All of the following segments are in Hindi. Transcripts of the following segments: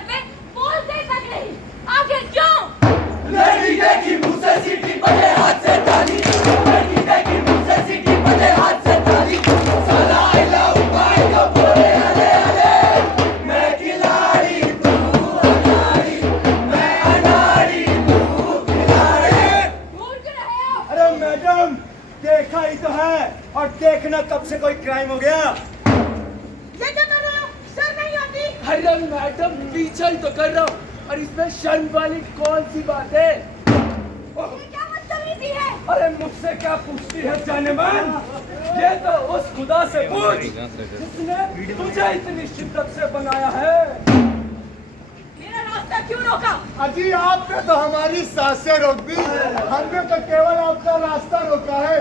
बदले बोलते तक नहीं। आखिर क्यों? लड़की देखी मुँह से सीटी बजे हाथ से ताली, लड़की देखी मुँह से सीटी बजे हाथ से ताली, साला आई लव माय तो बोले अरे अरे, मैं खिलाड़ी तू अनाड़ी, मैं अनाड़ी तू खिलाड़ी। घूर क्यों रहे हो? अरे मैडम, देखा ही तो है, और देखना कब से कोई क्राइम हो गया। ये क्या कर रहे हो? शर्म नहीं आती? अरे मैडम पीछा ही तो कर रहा हूँ, और इसमें शर्म वाली कौन सी बात है? ये क्या बदतमीजी है? अरे मुझसे क्या पूछती है जानेमान? ये तो उस खुदा से पूछ जिसने तुझे इतनी शिद्दत से बनाया है। मेरा रास्ता क्यों रोका? अजी आपने तो हमारी सांसें रोक दी, हमने तो केवल आपका रास्ता रोका है।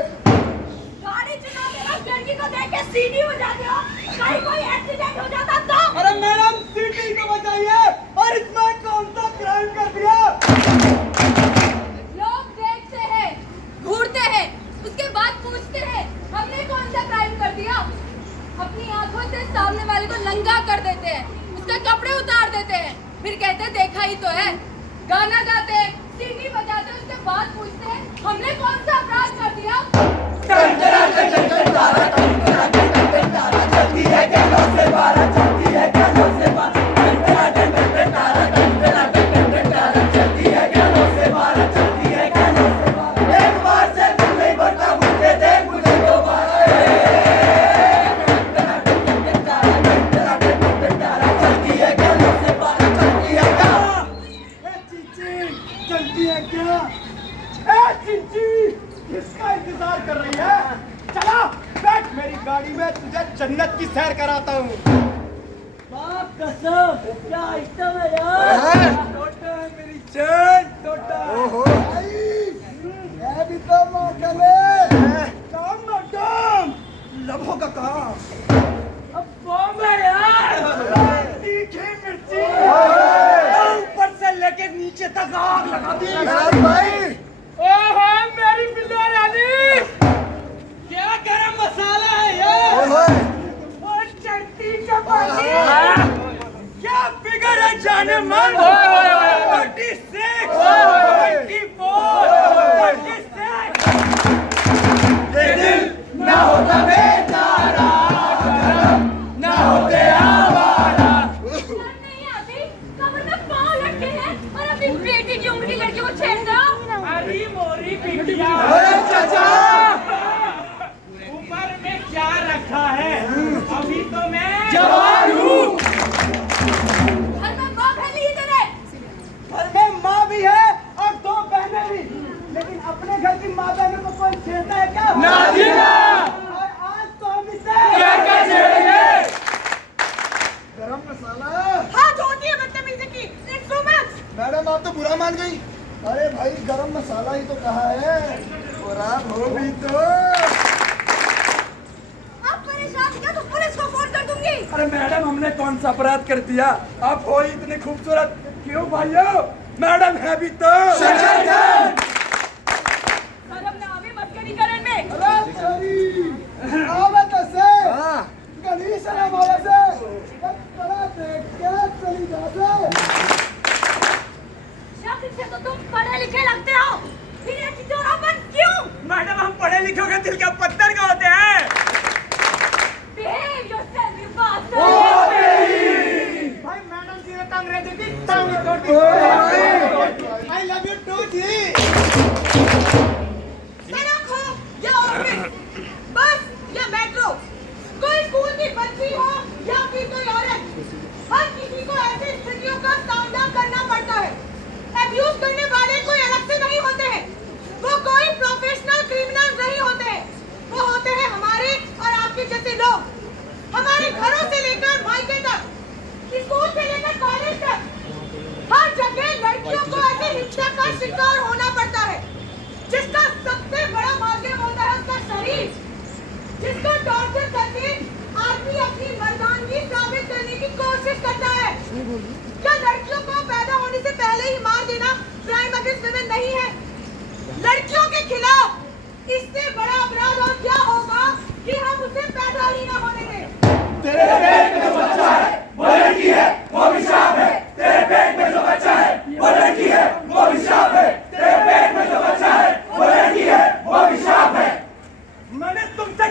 गाड़ी चलाते वक्त लड़की को देख के सीटी बजा दो, कहीं कोई एक्सीडेंट हो जाता तो? अरे मैडम, सीटी को बचाइए, और इसमें कौन सा क्राइम कर दिया? लोग देखते हैं, घूरते हैं, उसके बाद पूछते हैं हमने कौन सा क्राइम कर दिया। अपनी आंखों से सामने वाले को नंगा कर देते हैं, उसके कपड़े उतार देते हैं, फिर कहते हैं देखा ही तो है। गाना गाते हैं, सीटी बजाते हैं, उसके बाद पूछते हैं हमने कौन सा अपराध कर दिया। चलती है कैलों से बारह, चलती है कैलों से बारह, चलती है कैलों से बारह, चलती है कैलों से बारह। एक बार से तू नहीं बढ़ता, मुझे देख मुझे दोबारा, चलती है कैलों से बारह, चलती है क्या? चलती है क्या? चिंची, किसका इंतजार कर रही है? चला बैठ मेरी गाड़ी में, तुझे जन्नत की सैर कराता हूँ। बाप कसम, क्या आइटम है यार? टोटा है मेरी जान, टोटा। ओहो ये भी तो मॉडल है। काम ना काम, लभों का काम। अब बॉम्ब है यार, तीखी मिर्ची, ऊपर से लेके नीचे तक आग लगा दी। यार भाई ओहो मेरी बिल्ला रानी, क्या गरम मसाला है ये? और चटनी का पानी, क्या फिगर है जाने मन? 36, 24, 36। ये दिल ना होता बेचारा, ना होते आवारा। शर्म नहीं आती? कमर में पाँव लटके हैं और अपनी बेटी की उम्र की लड़की को छेड़ दो। अरे मोरी बिटिया, अरे चाचा, ऊपर में क्या रखा है? अभी तो मैं जवान हूँ। घर में माँ फैली है तेरे। घर में माँ भी है और दो बहनें भी, लेकिन अपने घर की माँ बहनों को कोई छेड़ता है क्या? ना जी ना। और आज तो हम इसे क्या क्या छेड़ेंगे? गरम मसाला। हाथ होती है बदतमीजी की। It's too much। मैडम आप तो बुरा मान गई। अरे भाई गरम मसाला ही तो कहा है, और आप हो भी तो। आप परेशान क्या तो पुलिस को फोन कर दूंगी। अरे मैडम, हमने कौन सा अपराध कर दिया? आप हो ही इतने खूबसूरत, क्यों भाइयों? मैडम है भी तो। शकरकंद। शर्म ना आवे मस्करी करन में। अरे तेरी आवे तो से गणेश राम आवे से बड़ा देख के चली जाते। शक्ल से तो तुम पढ़े लिखे लगते हो, फिर ये चिचोरापन क्यों? मैडम, हम पढ़े लिखे के दिल का पत्थर का होते हैं। Behave yourself, you bastard। भाई मैडम जी ने तो अंग्रेजी की टांग तोड़ दी। आई लव यू टू जी। सड़क हो या ऑफिस, बस या मेट्रो, कोई स्कूल की बच्ची हो या फिर कोई औरत, हर किसी को ऐसी स्थितियों का सामना करना पड़ता है। अब्यूज करने वाले कोई अलग से नहीं होते हैं, वो कोई प्रोफेशनल क्रिमिनल नहीं होते हैं, वो होते हैं हमारे और आपके जैसे लोग। हमारे घरों से लेकर मायके तक, स्कूल से लेकर कॉलेज तक, हर जगह लड़कियों को ऐसे हिंसा का शिकार होना पड़ता है, जिसका सबसे बड़ा माध्यम होता है उसका शरीर, जिसको टॉर्चर करके आदमी अपनी मर्दानगी साबित करने की कोशिश करता है। क्या लड़कियों को पैदा होने से पहले ही मार देना क्राइम अगेंस्ट विमेन नहीं है? लड़कियों के खिलाफ इससे बड़ा अपराध और क्या होगा कि हम उसे पैदा ही ना होने दें। तेरे पेट में जो बच्चा है वो लड़की है, वो भी श्राप है। तेरे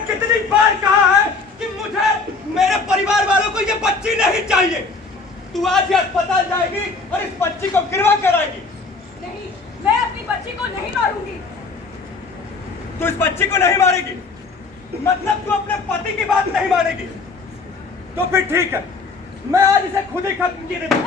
कितनी बार कहा है कि मुझे मेरे परिवार वालों को ये बच्ची नहीं चाहिए। तू आज ही अस्पताल जाएगी और इस बच्ची को गिरवा कराएगी। नहीं, मैं अपनी बच्ची को नहीं मारूंगी। तू इस बच्ची को नहीं मारेगी, मतलब तू अपने पति की बात नहीं मानेगी। तो फिर ठीक है, मैं आज इसे खुद ही खत्म कर देता हूं।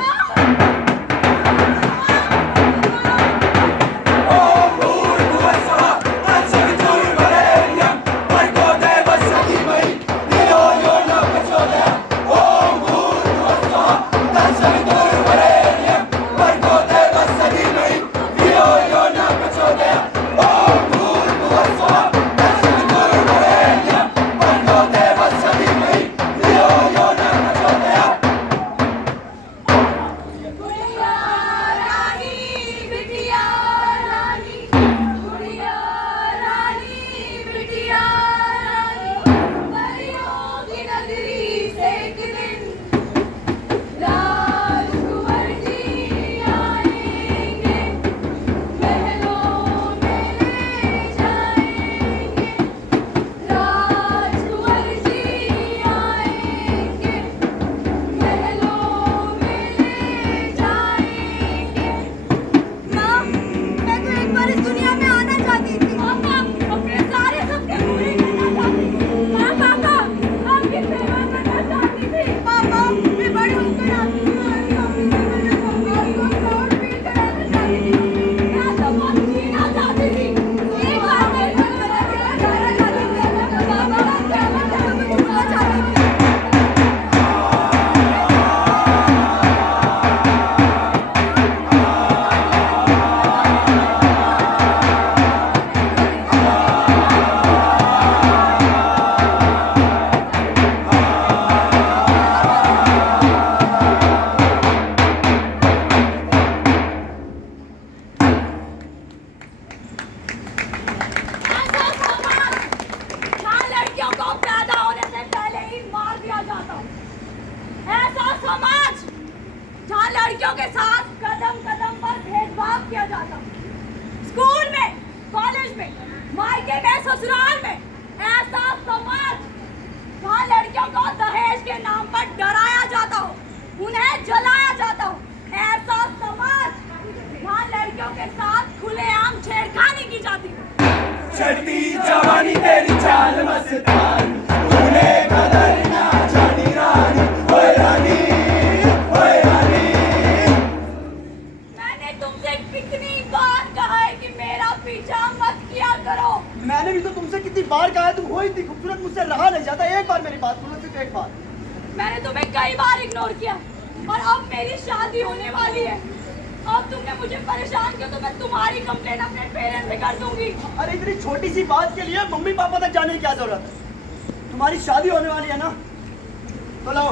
लड़कियों के साथ कदम कदम पर भेदभाव किया जाता। स्कूल में, कॉलेज में, मायके में, ससुराल में ऐसा समाज जहाँ लड़कियों को दहेज के नाम पर डराया जाता हो, उन्हें जलाया जाता हो, ऐसा समाज जहाँ लड़कियों के साथ खुलेआम छेड़खानी की जाती हो। चढ़ती जवानी तेरी चाल मस्तान, तूने कदर ना जानी रानी, ओए रानी, ओए रानी। मैंने तुमसे कितनी बार कहा है कि मेरा पीछा मत किया करो। मैंने भी तो तुमसे कितनी बार कहा है, तुम हो इतनी खूबसूरत, मुझसे रहा नहीं जाता। एक बार मेरी बात सुनो, सिर्फ एक बार। मैंने तुम्हें कई बार इग्नोर किया और अब मेरी शादी होने वाली है। अब तुमने मुझे परेशान किया तो मैं तुम्हारी कंप्लेन अपने पेरेंट्स से कर दूंगी। अरे इतनी छोटी सी बात के लिए मम्मी पापा तक जाने की क्या जरूरत है? तुम्हारी शादी होने वाली है ना, तो लाओ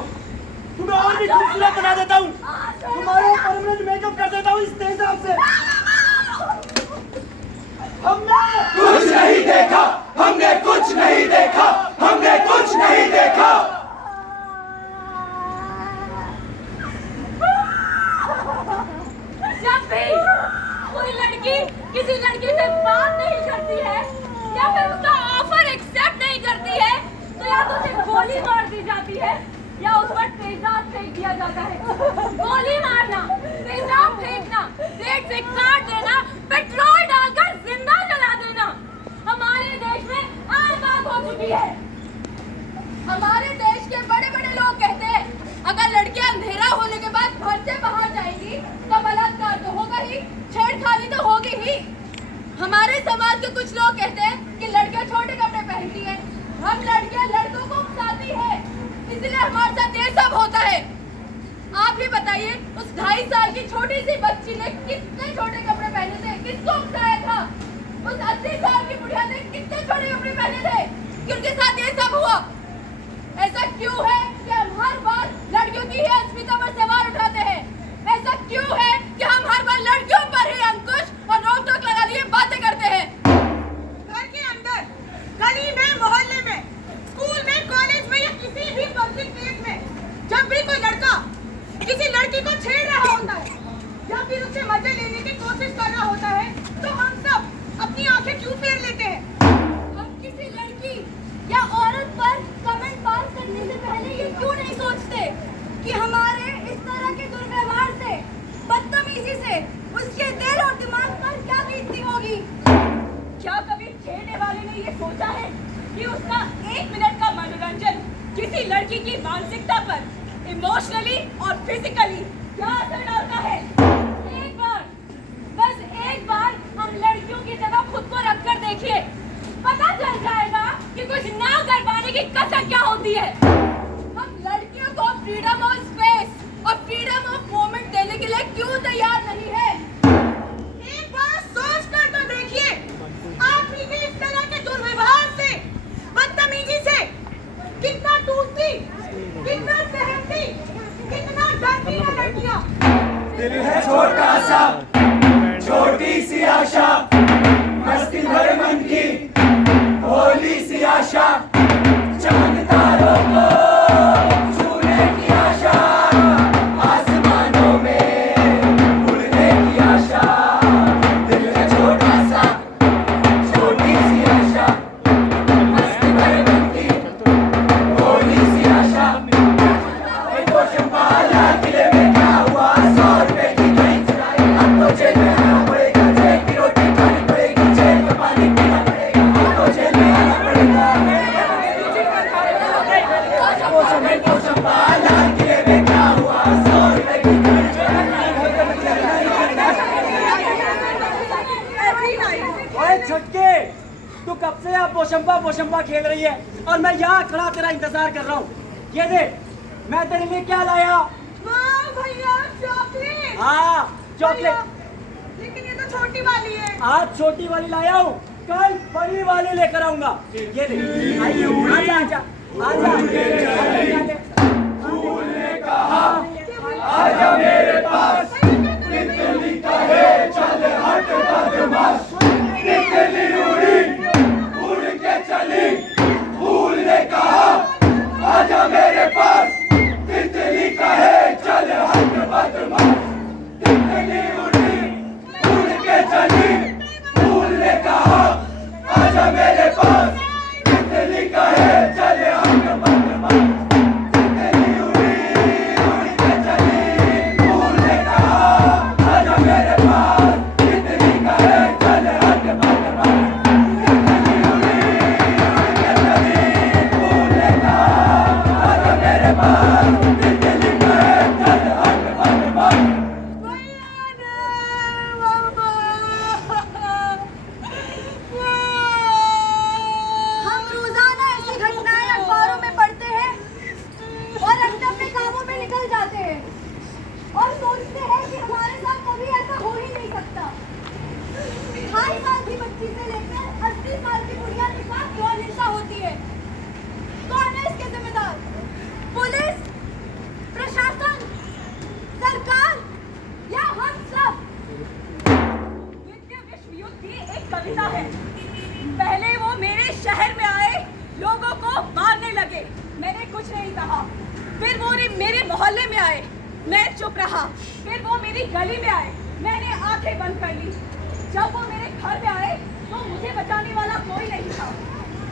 तुम्हें और भी खूबसूरत बना देता हूँ, तुम्हारा परमानेंट मेकअप कर देता हूँ इस हिसाब से। हमने कुछ नहीं देखा, हमने कुछ नहीं देखा, हमने कुछ नहीं देखा। जब भी कोई लड़की किसी लड़की से बात नहीं करती है या फिर उसका ऑफर एक्सेप्ट नहीं करती है तो या तो उसे गोली मार दी जाती है या उस पर तेजाब फेंक दिया जाता है। गोली मारना, तेजाब फेंकना, पेट से काट देना, पेट्रोल डालकर जिंदा जला देना हमारे देश में आम बात हो चुकी है। हमारे देश के बड़े बड़े लोग कहते हैं अगर लड़कियां अंधेरा होने के बाद घर से बाहर जाएंगी तो बलात्कार तो होगा ही, छेड़खानी तो होगी ही। हमारे समाज के कुछ लोग कहते हैं कि लड़कियां छोटे कपड़े पहनती हैं, हम लड़कियां लड़कों को उकसाती है, इसलिए हमारे साथ ये सब होता है। आप ही बताइए उस 2.5 साल की छोटी सी बच्ची ने कितने छोटे कपड़े पहने थे, किसको उकसाया था? उस 80 साल की बुढ़िया ने कितने छोटे कपड़े पहने थे कि उनके साथ ये सब हुआ? ऐसा क्यों है कि हम हर बार लड़कियों की ही अस्मिता पर सवाल उठाते हैं? ऐसा क्यों है कि हम हर बार लड़कियों पर ही अंकुश और रोक टोक लगा दिए बातें करते हैं? घर के अंदर, गली में, मोहल्ले में, स्कूल में, कॉलेज में या किसी भी पब्लिक प्लेस में जब भी कोई लड़का किसी लड़की को छेड़ रहा होता है या फिर उससे मजे लेने की कोशिश कर रहा होता है तो हम सब अपनी आंखें क्यों फेर लेते हैं? हम किसी लड़की या उसका 1 मिनट का मनोरंजन किसी लड़की की मानसिकता पर इमोशनली और फिजिकली क्या असर डालता है? एक बार, बस एक बार हम लड़कियों की जगह खुद को रख कर देखिए, पता चल जाएगा कि कुछ ना कर पाने की कसर क्या होती है। हम लड़कियों को फ्रीडम ऑफ स्पेस और फ्रीडम ऑफ मूवमेंट देने के लिए क्यों तैयार नहीं है? एक बार सोच कर तो देखिए, आप ही के इस तरह के दुर्व्यवहार से, बदतमीजी से कितना टूटती, कितना सहमती, कितना डरती है लड़कियां। दिल है छोटा सा, छोटी सी आशा, मस्ती भरे मन की भोली सी आशा, चांद तारों को छूने की आशा, आसमानों में उड़ने की आशा। दिल है छोटा सा, छोटी सी आशा, मस्ती भरे मन की भोली सी आशा। एक वो शंपाला किले में क्या हुआ, 100 रुपए की कहीं चुराई, अब तो जेल में आना पड़ेगा, जेल की रोटी खानी पड़ेगी, जेल का पानी पीना पड़ेगा, अब तो जेल में आना पड़ेगा। एक वो शंपाला किले में क्या हुआ, 100 रुपए की कहीं ओए छटके, तू कब से यहाँ पोशंपा खेल रही है और मैं यहाँ खड़ा तेरा इंतजार कर रहा हूँ। ये देख, मैं तेरे लिए क्या लाया। वाह भैया, चॉकलेट। हाँ, चॉकलेट। भैया, लेकिन ये तो छोटी वाली है। आज छोटी वाली लाया हूँ, कल बड़ी वाली लेकर आऊंगा। ये देख, आजा आजा आजा। फूल ने कहा आजा मेरे पास, तितली कहे चल हट बदमाश, तितली उड़ी उड़ के चली, फूल ने कहा आजा मेरे पास, तितली कहे चल हट बदमाश, तितली उड़ी उड़ के चली, फूल ने कहा आजा मेरे पास, तितली कहे चल हट बदमाश, तितली उड़ी उड़ के चली, फूल ने कहा आजा मेरे पास, तितली कहे चल हट बदमाश, तितली उड़ी उड़ के चली, फूल ने कहा आजा मेरे पास, तितली कहे चल हट बदमाश। हम रोजाना ऐसी घटनाएं अखबारों में पढ़ते हैं और अपने अपने कामों में निकल जाते हैं और सोचते हैं कि हमारे साथ कभी ऐसा हो ही नहीं सकता। 28 साल की बच्ची से लेकर 80 साल की बुढ़िया के साथ यौन हिंसा होती है। कौन है इसके जिम्मेदार? पुलिस, प्रशासन, सरकार या हम सब? द्वितीय विश्व युद्ध की एक कविता है। पहले वो मेरे शहर में आए, लोगों को मारने लगे, मैंने कुछ नहीं कहा। फिर वो मेरे मोहल्ले में आए, मैं चुप रहा। फिर वो मेरी गली में आए, मैंने आंखें बंद कर ली। जब वो मेरे घर में आए तो मुझे बचाने वाला कोई नहीं था।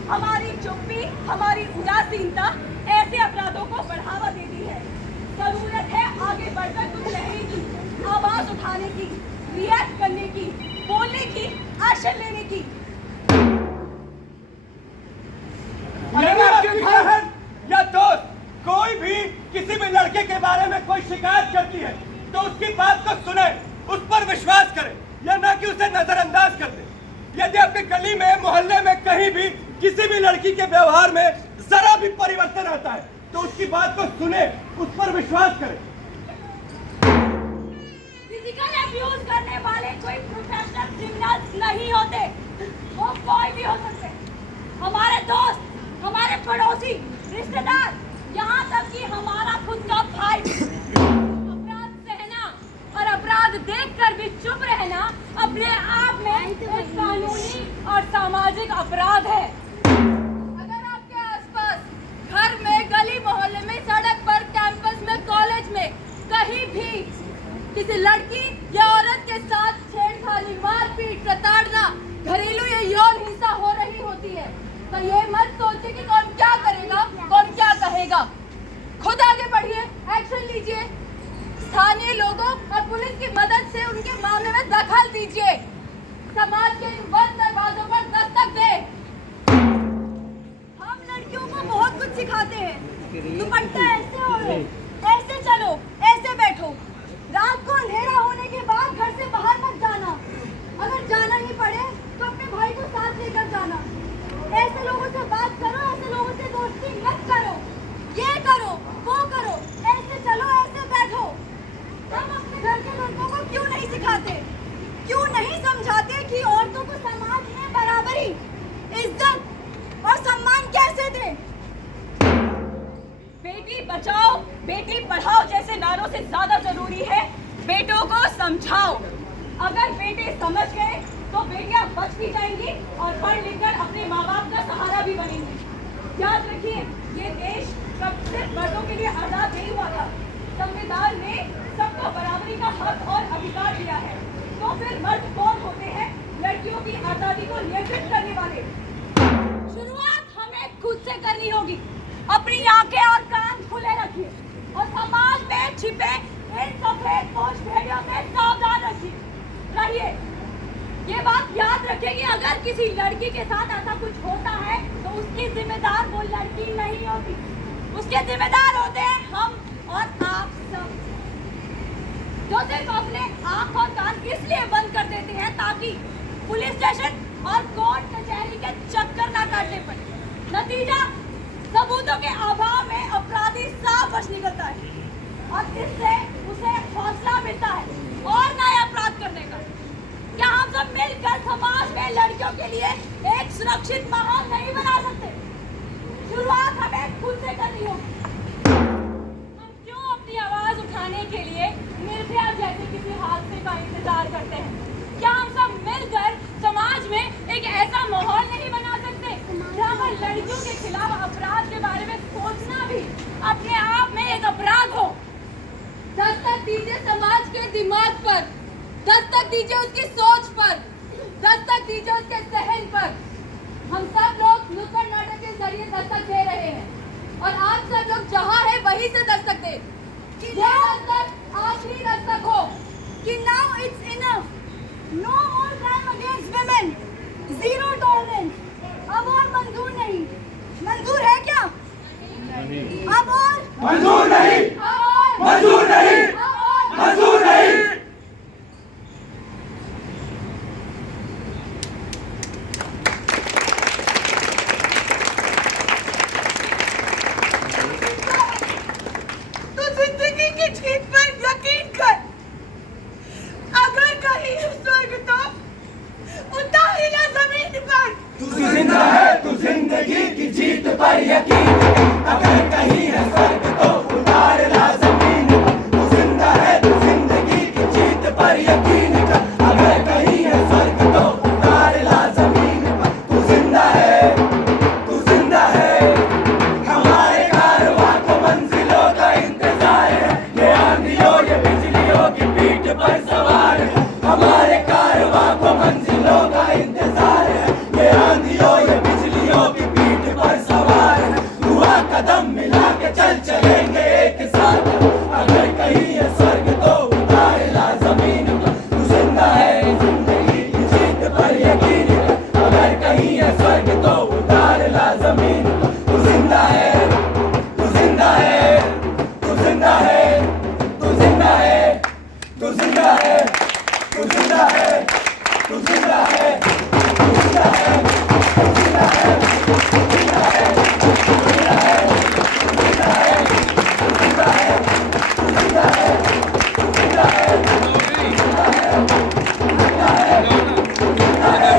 हमारी चुप्पी, हमारी उदासीनता ऐसे अपराधों को बढ़ावा देती है। जरूरत है आगे बढ़कर कुछ कहने की, आवाज उठाने की, रिएक्ट करने की, बोलने की, एक्शन लेने की। अगर आपकी बहन या दोस्त कोई भी किसी भी लड़के के बारे में कोई शिकायत करती है तो उसकी बात को सुने, उस पर विश्वास करें, या ना कि उसे नजरअंदाज कर दे। यदि आपकी गली में, मोहल्ले में कहीं भी किसी भी लड़की के व्यवहार में जरा भी परिवर्तन आता है तो उसकी बात को सुने, उस पर विश्वास करें। फिजिकल अब्यूज करने वाले कोई प्रोफेशनल क्रिमिनल्स नहीं होते, वो कोई भी हो सकते। हमारे दोस्त, हमारे पड़ोसी, रिश्तेदार, यहाँ तक कि हमारा खुद का भाई। अपराध सहना और अपराध देखकर भी चुप रहना अपने आप में एक कानूनी और सामाजिक अपराध है। अगर आपके आसपास, घर में, गली मोहल्ले में, सड़क पर, कैंपस में, कॉलेज में, कहीं भी किसी लड़की या औरत के साथ छेड़खानी, मारपीट, प्रताड़ना, घरेलू या यौन हिंसा हो रही होती है तो ये मत सोचिए कि कौन क्या करेगा, कौन क्या कहेगा। खुद आगे बढ़िए, एक्शन लीजिए। स्थानीय लोगों और पुलिस की मदद से उनके मामले में दखल दीजिए। समाज के इन बंद दरवाजों पर दस्तक दे। सिखाते हैं। दुपट्टा ऐसे ओढ़ो, ऐसे चलो, ऐसे बैठो। रात को अंधेरा होने के बाद घर से बाहर मत जाना। अगर जाना ही पड़े तो अपने भाई को साथ लेकर जाना। ऐसे लोगों से बात करो, ऐसे लोगों से दोस्ती मत करो। ये करो, वो करो, ऐसे चलो, ऐसे बैठो। हम अपने घर के लड़कों को क्यों नहीं सिखाते? क्यों नहीं समझाते कि औरतों को समाज में बराबरी, इज्जत और सम्मान कैसे दें? बेटी बचाओ, बेटी पढ़ाओ जैसे नारों से ज्यादा जरूरी है बेटों को समझाओ। अगर बेटे समझ गए तो बेटियां बच भी जाएंगी और पढ़ लिखकर अपने माँ बाप का सहारा भी बनेंगी। याद रखिए, ये देश सिर्फ मर्दों के लिए आजाद नहीं हुआ था। संविधान ने सबको बराबरी का हक और अधिकार दिया है। तो फिर मर्द कौन होते हैं लड़कियों की आजादी को नियंत्रित करने वाले? शुरुआत हमें खुद से करनी होगी। अपनी आंखें और कान खुले रखिए और समाज में छिपे इन सफेद पोश भेड़ियों से सावधान रहिए। ये बात याद रखिए कि अगर किसी लड़की के साथ ऐसा कुछ होता है तो उसकी जिम्मेदार वो लड़की नहीं होती, उसके जिम्मेदार होते हैं हम और आप सब, जो सिर्फ अपने आंख और कान इसलिए बंद कर देते हैं ताकि पुलिस स्टेशन और कोर्ट कचहरी के चक्कर ना काटने पड़े। नतीजा, सबूतों के अभाव में अपराधी साफ बच निकलता है और इससे उसे हौसला मिलता है और नए अपराध करने का। क्या हम सब मिलकर समाज में लड़कियों के लिए एक सुरक्षित माहौल नहीं बना सकते? शुरुआत हमें खुद से करनी होगी। हम क्यों अपनी आवाज उठाने के लिए निर्भया जैसे किसी हादसे का इंतजार करते हैं? क्या हम सब मिलकर समाज में एक ऐसा माहौल नहीं बना सकते जहाँ पर लड़कियों के खिलाफ अपराध के बारे में सोचना भी अपने आप में एक अपराध हो? दस्तक दीजिए समाज के दिमाग पर, दस्तक दीजिए उसकी सोच पर, दस्तक दीजिए उसके सहन पर। हम सब लोग नुक्कड़ नाटक के जरिए दस्तक दे रहे हैं और आप सब लोग जहाँ है वहीं से दस्तक दे कि ये दस्तक आखिरी दस्तक हो कि now it's enough, no more crime against women, zero tolerance. अब और मंजूर नहीं। मंजूर है क्या? अब और मंजूर नहीं, मंजूर नहीं, मंजूर नहीं। तो जिंदगी की जीत पर यकीन कर। अगर कहीं स्वर्ग तो उतार ही ना जमीन पर। तू जिंदा है, तू जिंदगी की जीत पर यकीन कर। अगर कहीं है स्वर्ग तो उतार ला जमीन पर। तू जिंदा है, तू जिंदगी की जीत पर यकीन कर। अगर कहीं है स्वर्ग तो उतार ला जमीन पर। तू जिंदा है, तू जिंदा है। हमारे कारवां को मंजिलों का इंतजार है। ये आंधियों, ये बिजलियों की पीठ पर सवार है। हमारे कारवां को मंजिलों का इंतजार है। ये आंधियों, ये बिजलियों की पीठ पर सवार है। दुआ कदम मिला के चल चलेंगे एक साथ। अगर कहीं है स्वर्ग तो उतार ला जमीन पर। तू जिंदा है, जिंदगी की जीत पर यकीन कर। अगर कहीं है स्वर्ग तो उतार ला जमीन पर। तू जिंदा है, तू जिंदा है, तू जिंदा है, तू जिंदा है, तू जिंदा है, तू जिंदा है, तू जिंदा है, तू जिंदा है, तू जिंदा है, तू जिंदा है, तू जिंदा है, तू जिंदा है, तू जिंदा है, तू जिंदा है, तू जिंदा है, तू जिंदा है।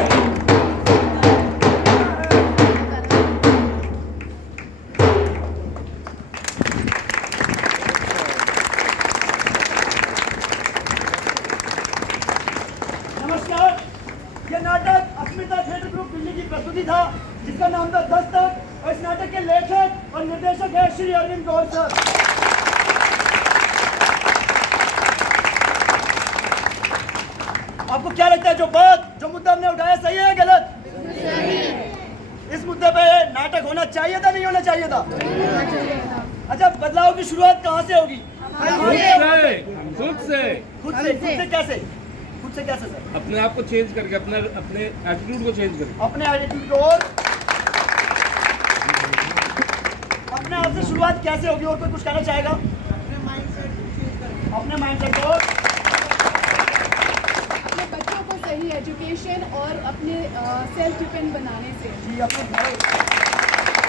नमस्कार। ये नाटक अस्मिता थिएटर ग्रुप दिल्ली की प्रस्तुति था जिसका नाम था दस्तक और इस नाटक के लेखक और निर्देशक है श्री अरविंद गौर सर। आपको क्या लगता है जो मुद्दा हमने उठाया सही है या गलत? इस मुद्दे पे नाटक होना चाहिए था, नहीं होना चाहिए था? अच्छा, बदलाव की शुरुआत कहाँ से होगी? खुद से कैसे? खुद से कैसे सर? अपने आप को चेंज करके, अपने एटीट्यूड को चेंज करके। अपने एटीट्यूड को और हिसाब से शुरुआत कैसे होगी, और कोई कुछ कहना चाहेगा? अपने माइंडसेट को अपने बच्चों को सही एजुकेशन और अपने सेल्फ डिपेंड बनाने से। जी, अपने घरों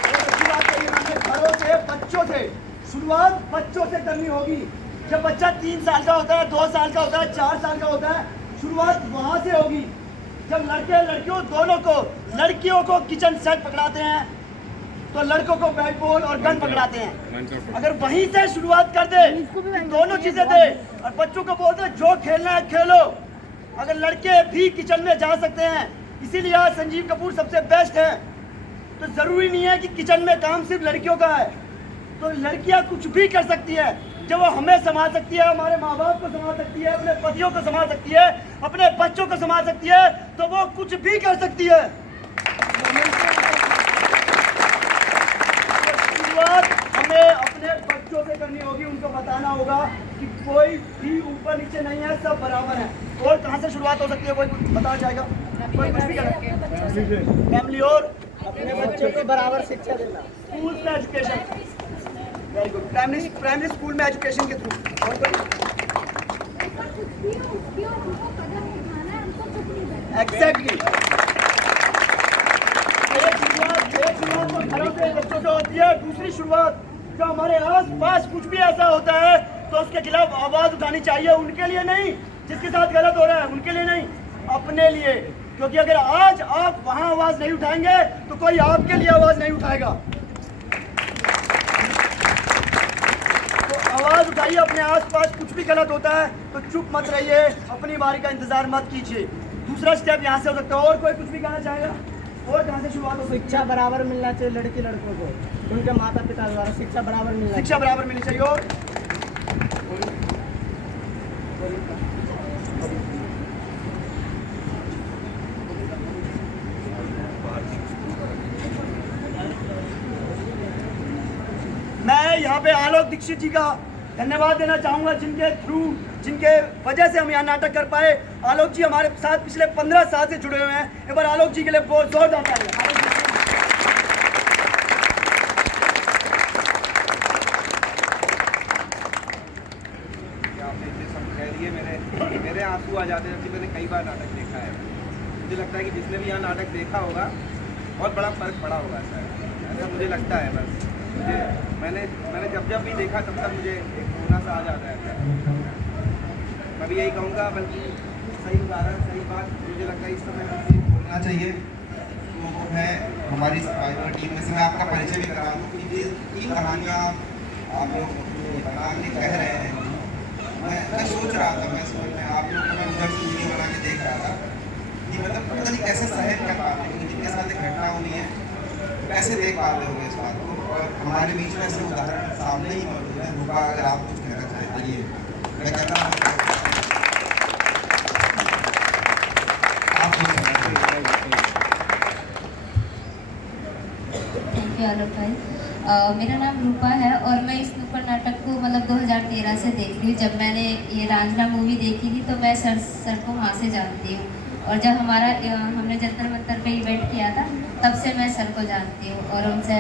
और अच्छी बात कही उन्होंने, घरों से, बच्चों से शुरुआत बच्चों से करनी होगी। जब बच्चा 3 साल का होता है, 2 साल का होता है, 4 साल का होता है, शुरुआत वहाँ से होगी। जब लड़के लड़कियों दोनों को, लड़कियों को किचन सेट पकड़ाते हैं तो लड़कों को बैट बॉल और गन पकड़ाते हैं। अगर वहीं से शुरुआत कर दे, दोनों चीजें दे और बच्चों को बोलते जो खेलना है खेलो। अगर लड़के भी किचन में जा सकते हैं, इसीलिए आज संजीव कपूर सबसे बेस्ट है। तो जरूरी नहीं है कि किचन में काम सिर्फ लड़कियों का है, तो लड़कियां कुछ भी कर सकती है। जब वो हमें संभाल सकती है, हमारे माँ बाप को संभाल सकती है, अपने पतियों को संभाल सकती है, अपने बच्चों को संभाल सकती है, तो वो कुछ भी कर सकती है। शुरुआत हमें अपने बच्चों से करनी होगी, उनको बताना होगा कि कोई भी ऊपर नीचे नहीं है, सब बराबर है। और कहाँ से शुरुआत हो सकती है, कोई बताना चाहेगा? कोई कुछ भी करेगा? फैमिली और अपने बच्चों को बराबर शिक्षा देना, स्कूल में education, very good, primary school में एजुकेशन के थ्रू। और कोई? एग्जैक्टली, एक शुरुआत तो घरों से, बच्चों से होती है। दूसरी शुरुआत, जो हमारे आस पास कुछ भी ऐसा होता है तो उसके खिलाफ आवाज उठानी चाहिए। उनके लिए नहीं जिसके साथ गलत हो रहा है, उनके लिए नहीं, अपने लिए। क्योंकि अगर आज आप वहां आवाज नहीं उठाएंगे तो कोई आपके लिए आवाज नहीं उठाएगा। तो आवाज उठाइए, अपने आसपास कुछ भी गलत होता है तो चुप मत रहिए, अपनी बारी का इंतजार मत कीजिए। दूसरा स्टेप यहाँ से हो सकता है। और कोई कुछ भी कहना चाहेगा? और कहाँ से शुरुआत हो सकती है? शिक्षा बराबर मिलना चाहिए लड़की लड़कों को, उनके माता पिता द्वारा शिक्षा बराबर मिलना शिक्षा बराबर मिलनी चाहिए। और मैं यहाँ पे आलोक दीक्षित जी का धन्यवाद देना चाहूँगा, जिनके थ्रू, जिनके वजह से हम यहाँ नाटक कर पाए। आलोक जी हमारे साथ पिछले 15 साल से जुड़े हुए हैं। एक बार आलोक जी के लिए बहुत जोरदार तालियां। आपने इतने सब कह दिए, मेरे आंसू आ जाते हैं। मैंने कई बार नाटक देखा है। मुझे लगता है कि जिसने भी यहाँ नाटक देखा होगा बहुत बड़ा फर्क पड़ा होगा शायद, ऐसा मुझे लगता है। बस मुझे मैंने जब भी देखा तब तक मुझे एक कोना सा आ जाता है। मैं भी यही कहूँगा, बल्कि सही उदाहरण, सही बात मुझे लगता है इस समय मुझे बोलना चाहिए। तो वो है हमारी सर्वाइवर टीम में से। मैं आपका परिचय भी करा दूँ कि ये 3 कहानियाँ आप लोग बनाने कह रहे हैं। मैं सोच रहा था, आप लोगों को मैं उधर से वीडियो बना के देख रहा था कि मतलब पता नहीं कैसे सहन कर पाते हैं, जिनके साथ एक घटना हुई है कैसे देख पाते होंगे इस बात को। और हमारे बीच में ऐसे उदाहरण सामने ही मौजूद है। रूपा, अगर आप कुछ कहना चाहें, आइए। मैं कहता हूँ आप कुछ थैंक यू आलोक भाई। मेरा नाम रूपा है और मैं इस नुक्कड़ नाटक को मतलब 2013 से देख रही हूँ। जब मैंने ये रांझना मूवी देखी थी तो मैं सर को वहाँ से जानती हूँ, और जब हमने जंतर मंतर पे इवेंट किया था तब से मैं सर को जानती हूँ और उनसे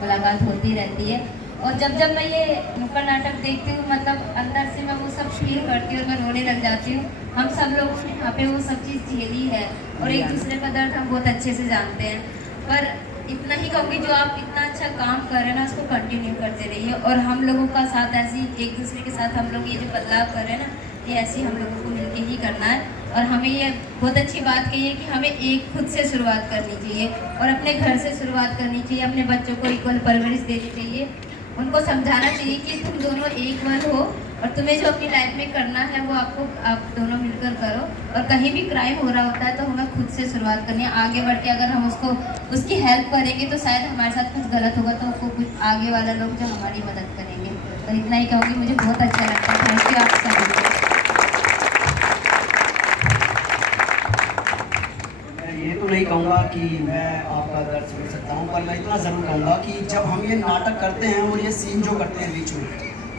मुलाकात होती रहती है। और जब मैं ये नुक्कड़ नाटक देखती हूँ, मतलब अंदर से मैं वो सब फील करती हूँ और मैं रोने लग जाती हूँ। हम सब लोग यहाँ पे वो सब चीज़ झेली है और एक दूसरे का दर्द हम बहुत अच्छे से जानते हैं। पर इतना ही कहूँगी, जो आप इतना अच्छा काम कर रहे हैं ना, उसको कंटिन्यू करते रहिए। और हम लोगों का साथ ऐसे ही एक दूसरे के साथ हम लोग ये जो बदलाव कर रहे हैं ना, ये ऐसे ही हम लोगों को मिलके ही करना है। और हमें ये बहुत अच्छी बात कही है कि हमें एक खुद से शुरुआत करनी चाहिए और अपने घर से शुरुआत करनी चाहिए। अपने बच्चों को इक्वल परवरिश देनी चाहिए, उनको समझाना चाहिए कि तुम दोनों एक मन हो और तुम्हें जो अपनी लाइफ में करना है वो आप दोनों मिलकर करो। और कहीं भी क्राइम हो रहा होता है तो हमें खुद से शुरुआत करनी है। आगे बढ़ के अगर हम उसकी हेल्प करेंगे तो शायद हमारे साथ कुछ गलत होगा तो उसको कुछ आगे वाला लोग जो हमारी मदद करेंगे। तो इतना ही कहूँगी, मुझे बहुत अच्छा लगता है। थैंक यू आप सभी। ये तो नहीं कहूँगा कि मैं आपका दर्द समझ सकता हूँ, पर मैं इतना ज़रूर कहूँगा कि जब हम ये नाटक करते हैं और ये सीन जो करते हैं बीच में,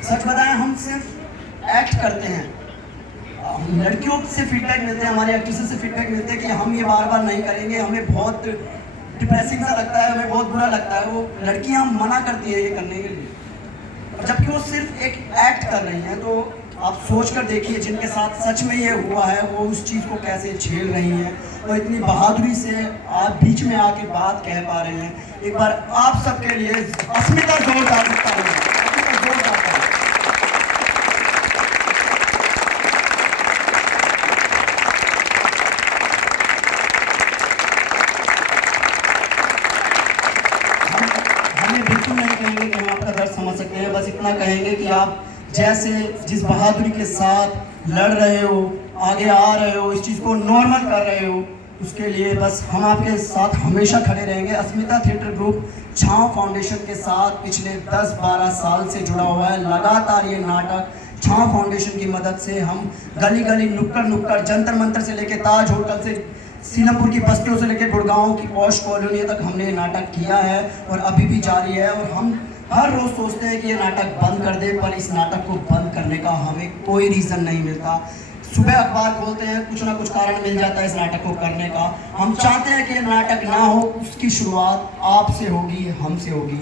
सच बताएं हम सिर्फ एक्ट करते हैं। लड़कियों से फीडबैक मिलते हैं, हमारे एक्ट्रेसेस से फीडबैक मिलते हैं कि हम ये बार बार नहीं करेंगे, हमें बहुत डिप्रेसिंग सा लगता है, हमें बहुत बुरा लगता है। वो लड़कियां मना करती है ये करने के लिए, और जबकि वो सिर्फ एक एक्ट कर रही हैं। तो आप सोच कर देखिए जिनके साथ सच में ये हुआ है वो उस चीज़ को कैसे झेल रही हैं और इतनी बहादुरी से आप बीच में आके बात कह पा रहे हैं। एक बार आप सबके लिए अस्मिता जोरदार तालियां। अस्मिता जोरदार तालियां। हमें बिल्कुल नहीं कहेंगे कि हम आपका दर्द समझ सकते हैं, बस इतना कहेंगे कि आप जैसे जिस बहादुरी के साथ लड़ रहे हो, आगे आ रहे हो, इस चीज़ को नॉर्मल कर रहे हो, उसके लिए बस हम आपके साथ हमेशा खड़े रहेंगे। अस्मिता थिएटर ग्रुप छाँव फाउंडेशन के साथ पिछले 10-12 साल से जुड़ा हुआ है। लगातार ये नाटक छाँव फाउंडेशन की मदद से हम गली गली, नुक्कड़ नुक्कड़, जंतर मंतर से लेके ताज होटल से, सीलमपुर की बस्तियों से लेकर गुड़गांव की पॉश कॉलोनी तक हमने ये नाटक किया है और अभी भी जारी है। और हम हर रोज़ सोचते हैं कि ये नाटक बंद कर दे, पर इस नाटक को बंद करने का हमें कोई रीज़न नहीं मिलता। सुबह अखबार खोलते हैं, कुछ ना कुछ कारण मिल जाता है इस नाटक को करने का। हम चाहते हैं कि ये नाटक ना हो, उसकी शुरुआत आपसे होगी, हमसे होगी।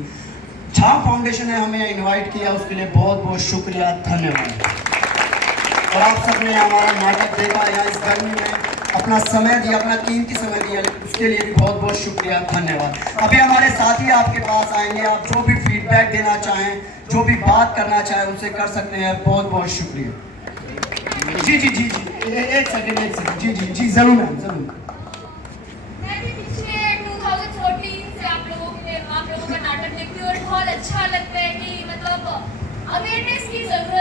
छाँव फाउंडेशन ने हमें इनवाइट किया, उसके लिए बहुत बहुत शुक्रिया, धन्यवाद। और आप सबने हमारा नाटक देखा, यहाँ इस गर्मी में अपना समय दिया, अपना कीमती समय दिया, उसके लिए भी बहुत बहुत शुक्रिया, धन्यवाद। अभी हमारे साथी आपके पास आएंगे, आप जो भी फीडबैक देना चाहें, जो भी बात करना चाहें, उनसे कर सकते हैं। बहुत बहुत शुक्रिया। जी जी जी जी, एक सेकंड, जी जी जी, जरूर मैम, जरूर। मैं भी पिछले 2014 से आप लोगों का नाटक देखती हूँ और बहुत अच्छा लगता है कि मतलब अवेयरनेस की जरूरत